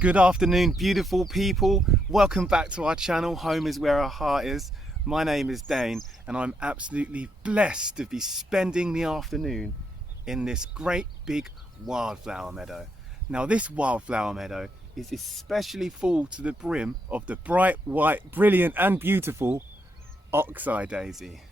Good afternoon, beautiful people. Welcome back to our channel, Home is Where Our Heart Is. My name is Dane and I'm absolutely blessed to be spending the afternoon in this great big wildflower meadow. Now this wildflower meadow is especially full to the brim of the bright, white, brilliant and beautiful Oxeye Daisy.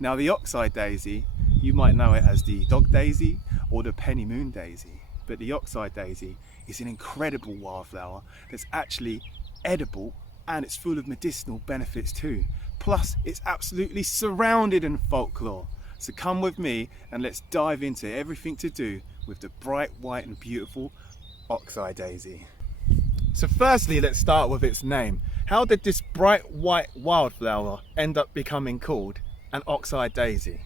Now the Oxeye Daisy, you might know it as the dog daisy or the penny moon daisy, but the Oxeye Daisy is an incredible wildflower that's actually edible and it's full of medicinal benefits too. Plus it's absolutely surrounded in folklore. So come with me and let's dive into everything to do with the bright white and beautiful Oxeye Daisy. So firstly, let's start with its name. How did this bright white wildflower end up becoming called an Oxeye Daisy?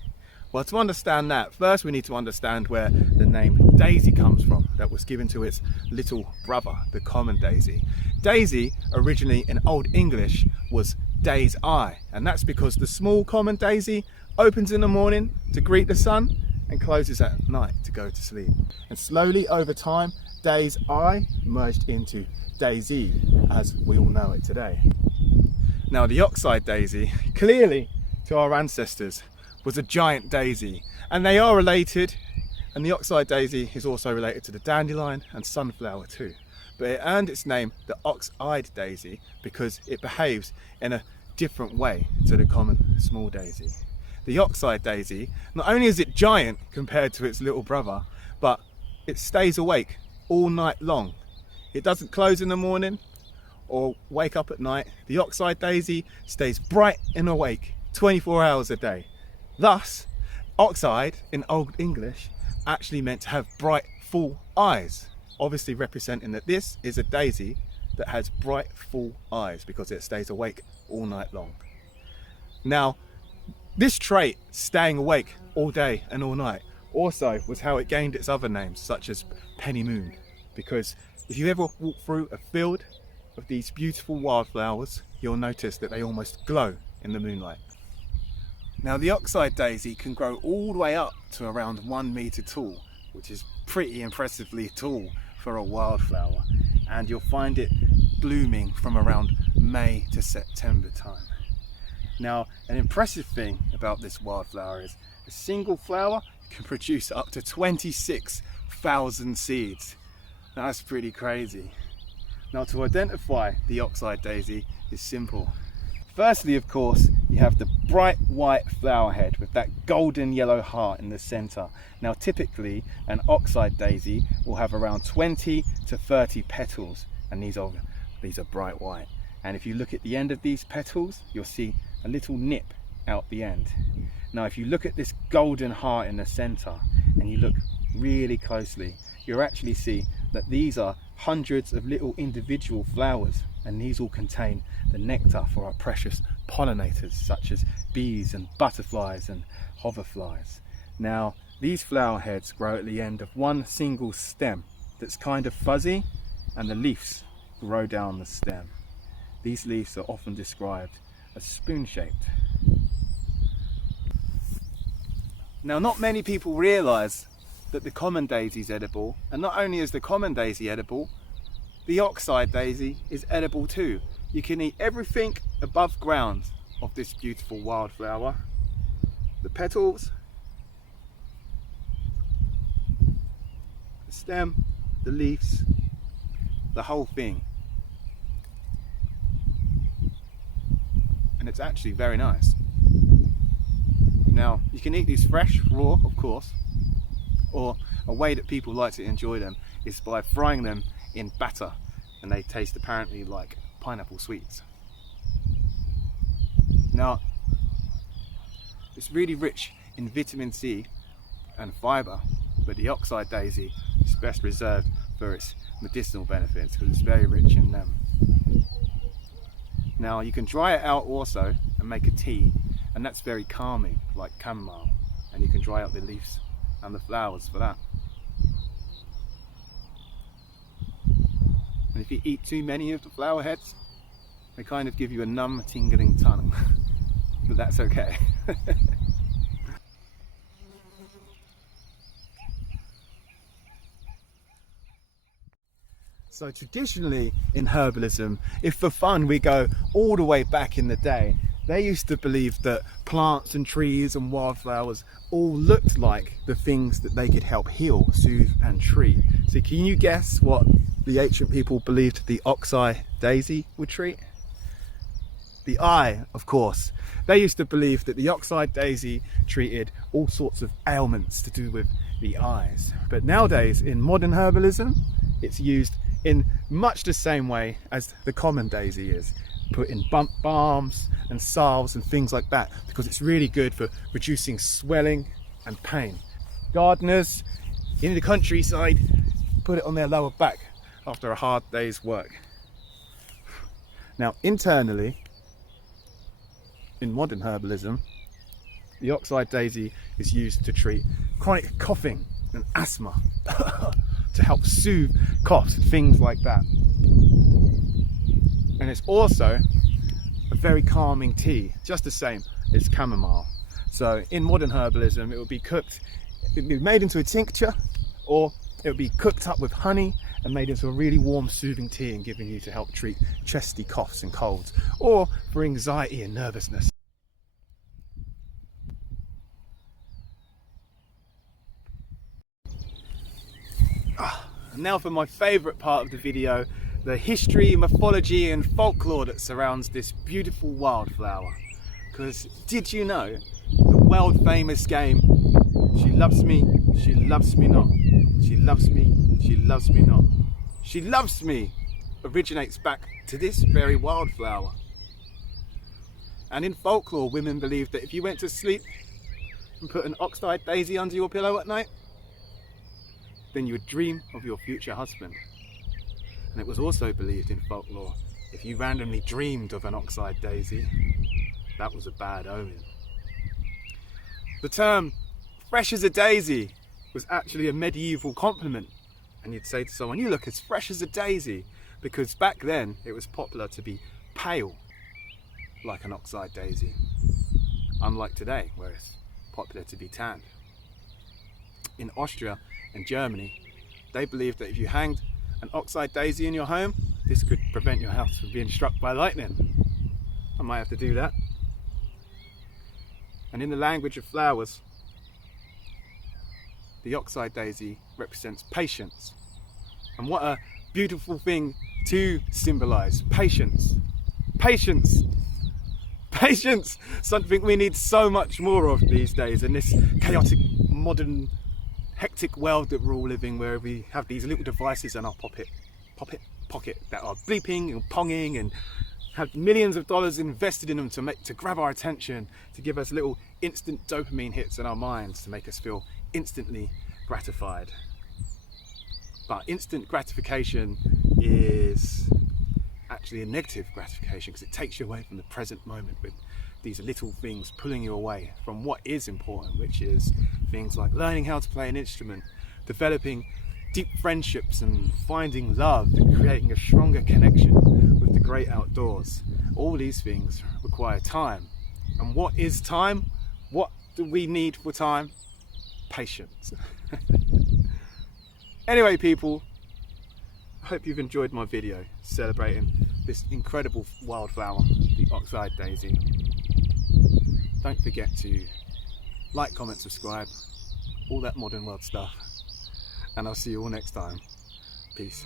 Well, to understand that, first we need to understand where the name Daisy comes from, that was given to its little brother, the common daisy. Daisy, originally in Old English, was day's eye, and that's because the small common daisy opens in the morning to greet the sun and closes at night to go to sleep. And slowly over time, day's eye merged into daisy, as we all know it today. Now the Oxeye Daisy, clearly to our ancestors, was a giant daisy, and they are related, and the Oxeye Daisy is also related to the dandelion and sunflower too. But it earned its name the ox-eyed daisy because it behaves in a different way to the common small daisy. The Oxeye Daisy, not only is it giant compared to its little brother, but it stays awake all night long. It doesn't close in the morning or wake up at night. The Oxeye Daisy stays bright and awake 24 hours a day. Thus, ox-eyed in Old English actually meant to have bright, full eyes, obviously representing that this is a daisy that has bright, full eyes because it stays awake all night long. Now, this trait, staying awake all day and all night, also was how it gained its other names, such as penny moon, because if you ever walk through a field of these beautiful wildflowers, you'll notice that they almost glow in the moonlight. Now the Oxeye Daisy can grow all the way up to around 1 meter tall, which is pretty impressively tall for a wildflower, and you'll find it blooming from around May to September time. Now an impressive thing about this wildflower is a single flower can produce up to 26,000 seeds. Now, that's pretty crazy. Now to identify the Oxeye Daisy is simple. Firstly, of course, you have the bright white flower head with that golden yellow heart in the center. Now typically an Oxeye Daisy will have around 20 to 30 petals, and these are bright white. And if you look at the end of these petals, you'll see a little nip out the end. Now if you look at this golden heart in the center and you look really closely, you'll actually see that these are hundreds of little individual flowers, and these all contain the nectar for our precious pollinators such as bees and butterflies and hoverflies. Now these flower heads grow at the end of one single stem that's kind of fuzzy, and the leaves grow down the stem. These leaves are often described as spoon-shaped. Now not many people realise that the common daisy is edible, and not only is the common daisy edible, the Oxeye Daisy is edible too. You can eat everything above ground of this beautiful wildflower. The petals, the stem, the leaves, the whole thing. And it's actually very nice. Now, you can eat these fresh, raw, of course, or a way that people like to enjoy them is by frying them in batter, and they taste apparently like pineapple sweets. Now, it's really rich in vitamin C and fibre, but the Oxeye Daisy is best reserved for its medicinal benefits because it's very rich in them. Now you can dry it out also and make a tea, and that's very calming, like chamomile, and you can dry out the leaves and the flowers for that. And if you eat too many of the flower heads, they kind of give you a numb, tingling tongue, but that's okay. So traditionally in herbalism, if for fun we go all the way back in the day, they used to believe that plants and trees and wildflowers all looked like the things that they could help heal, soothe and treat. So can you guess what the ancient people believed the Oxeye Daisy would treat? The eye, of course. They used to believe that the Oxeye Daisy treated all sorts of ailments to do with the eyes. But nowadays in modern herbalism, it's used in much the same way as the common daisy is. Put in balms and salves and things like that, because it's really good for reducing swelling and pain. Gardeners in the countryside put it on their lower back after a hard day's work. Now internally, in modern herbalism, the Oxeye Daisy is used to treat chronic coughing and asthma, to help soothe coughs and things like that. And it's also a very calming tea, just the same as chamomile. So in modern herbalism, it would be cooked, it would be made into a tincture, or it would be cooked up with honey and made into a really warm, soothing tea and given you to help treat chesty coughs and colds, or for anxiety and nervousness. And now for my favourite part of the video, the history, mythology and folklore that surrounds this beautiful wildflower. Because did you know the world famous game, she loves me not, she loves me, she loves me not, she loves me, originates back to this very wildflower. And in folklore, women believed that if you went to sleep and put an Oxeye Daisy under your pillow at night, then you would dream of your future husband. And it was also believed in folklore, if you randomly dreamed of an Oxeye Daisy, that was a bad omen. The term fresh as a daisy was actually a medieval compliment, and you'd say to someone, you look as fresh as a daisy, because back then it was popular to be pale like an Oxeye Daisy, unlike today where it's popular to be tanned. In Austria and Germany, they believed that if you hanged an Oxeye Daisy in your home, this could prevent your house from being struck by lightning. I might have to do that. And in the language of flowers, the Oxeye Daisy represents patience. And what a beautiful thing to symbolize, patience. Patience. Patience, something we need so much more of these days in this chaotic, modern, hectic world that we're all living, where we have these little devices in our pocket that are bleeping and ponging and have millions of dollars invested in them to grab our attention, to give us little instant dopamine hits in our minds to make us feel instantly gratified. But instant gratification is actually a negative gratification, because it takes you away from the present moment with these little things pulling you away from what is important, which is things like learning how to play an instrument, developing deep friendships and finding love and creating a stronger connection with the great outdoors. All these things require time. And what is time? What do we need for time? Patience. Anyway, people, I hope you've enjoyed my video celebrating this incredible wildflower, the Oxeye Daisy. Don't forget to like, comment, subscribe, all that modern world stuff. And I'll see you all next time. Peace.